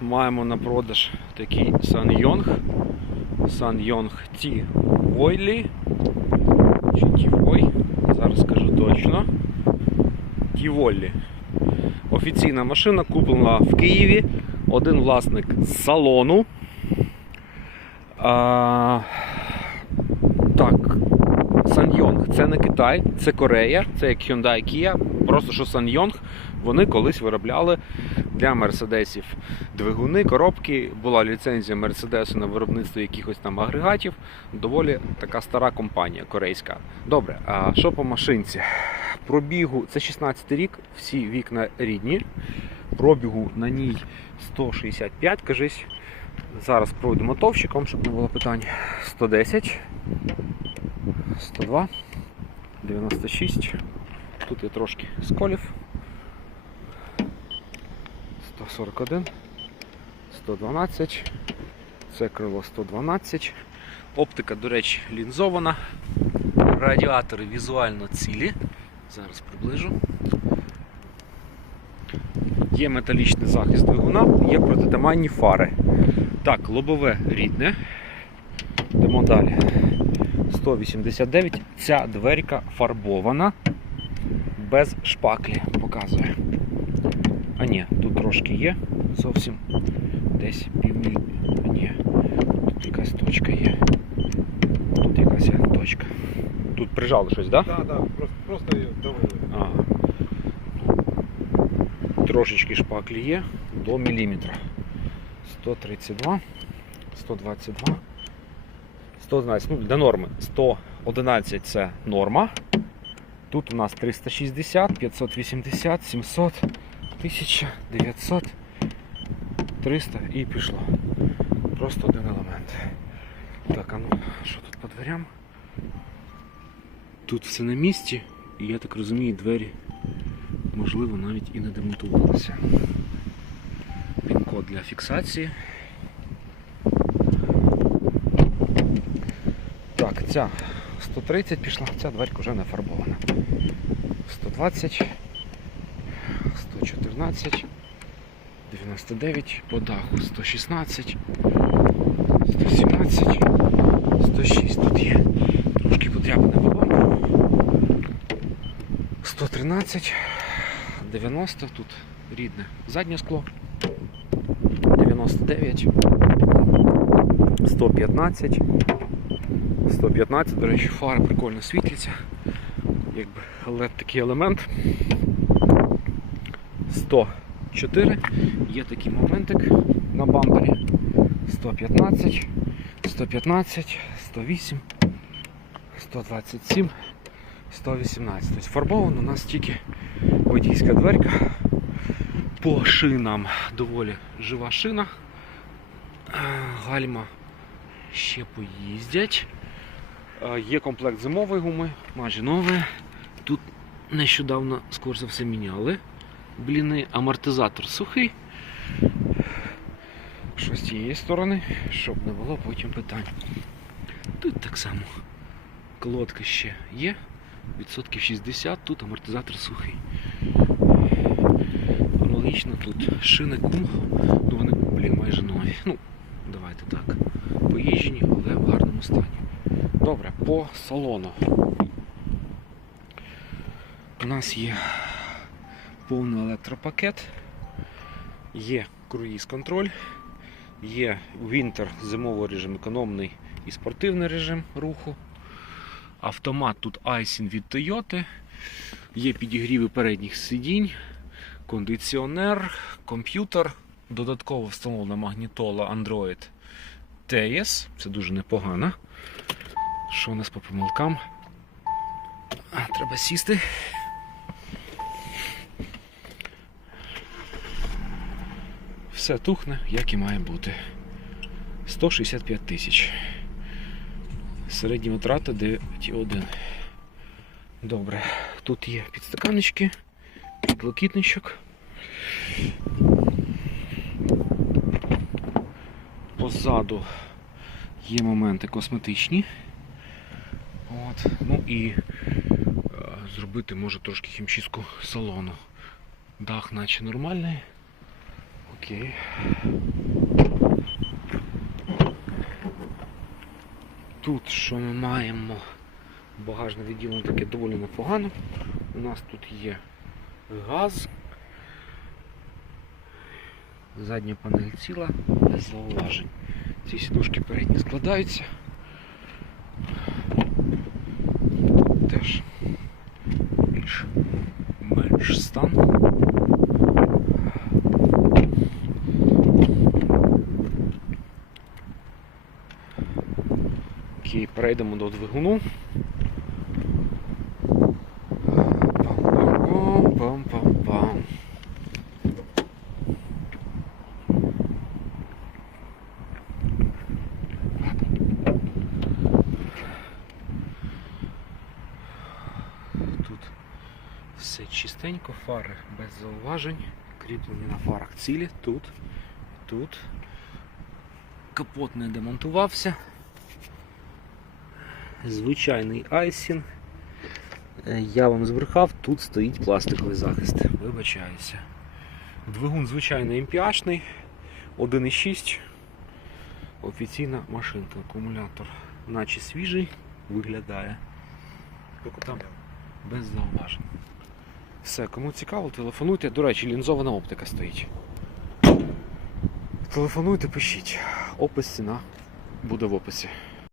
маємо на продаж такий Санйонг. Санйонг Ті Войлі. Чи Тівой, зараз скажу точно. Тіволлі. Офіційна машина куплена в Києві. Один власник з салону. А, так, Саньйонг це не Китай, це Корея, це як Hyundai Kia. Просто що Саньйонг вони колись виробляли для мерседесів двигуни, коробки. Була ліцензія Мерседесу на виробництво якихось там агрегатів. Доволі така стара компанія корейська. Добре, а що по машинці? Пробігу це 16 рік, всі вікна рідні. Пробігу на ній 165, кажись. Зараз пройдемо товщиком, щоб не було питань. 110, 102, 96. Тут є трошки сколів. 141, 112. Це крило 112. Оптика, до речі, лінзована. Радіатори візуально цілі. Зараз приближу. Є металічний захист двигуна, є протитуманні фари. Так, лобове рідне. Йдемо далі. 189. Ця дверка фарбована без шпаклі. Показує. А ні, тут трошки є. Зовсім десь півмілі. А ні. Тут якась точка є. Тут якась точка. Тут прижали щось, так? Да? Да, да, просто, просто її давили. Трошечки шпаклі є до міліметра. 132, 122, 111, ну для норми. 111 це норма. Тут у нас 360, 580, 700, 1000, 900, 300 і пішло. Просто один елемент. Так, а ну, що тут по дверям? Тут все на місці, і я так розумію, двері можливо навіть і не демонтувалися. Пін-код для фіксації. Так, ця 130 пішла, ця дверка вже не фарбована. 120, 114, 99, по даху 116, 117, 106. Тут є трошки подряпане по бамперу. 113, 90, тут рідне заднє скло. 99, 115, 115, до речі, фари прикольно світляться. Якби LED такий елемент. 104. Є такий моментик на бампері. 115, 115, 108, 127. 118. Тобто фарбовано у нас тільки водійська дверка. По шинам доволі жива шина. Е, Гальма ще поїздять. Е, Є комплект зимової гуми, майже нове. Тут нещодавно, скоріше за все, міняли бліни. Амортизатор сухий. Що з цієї сторони, щоб не було потім питань. Тут так само. Колодка ще є відсотків 60, тут амортизатор сухий. Аналогічно тут шини кум, ну вони блін, майже нові. Ну, давайте так. Поїжджені, але в гарному стані. Добре, по салону. У нас є повний електропакет, є круїз-контроль, є Winter зимовий режим, економний і спортивний режим руху. Автомат тут Айсін від Toyota. Є підігріви передніх сидінь, кондиціонер, комп'ютер. Додатково встановлена магнітола Android TS. Це дуже непогано. Що у нас по помилкам? Треба сісти. Все тухне, як і має бути. 165 тисяч. Середня витрата 9,1. Добре. Тут є підстаканнички, підлокітничок. Позаду є моменти косметичні. От. Ну і е, зробити може трошки хімчистку салону. Дах наче нормальний. Окей. Тут що ми маємо? Багажне відділення таке доволі непогано. У нас тут є газ. Задня панель ціла, без зауважень. Ці сідушки передні складаються. Теж більш менш стан. Окей, перейдемо до двигуну. Пам-пам-пам-пам-пам. Тут все чистенько, фари без зауважень, кріплення на фарах цілі, тут, тут. Капот не демонтувався. Звичайний айсінг. Е, Я вам збрехав, тут стоїть пластиковий захист. Вибачаюся. Двигун звичайно МПАшний, 1,6. Офіційна машинка, акумулятор, наче свіжий, виглядає. Тільки там без зауважень. Все, кому цікаво, телефонуйте. До речі, лінзована оптика стоїть. Телефонуйте, пишіть. Опис ціна буде в описі.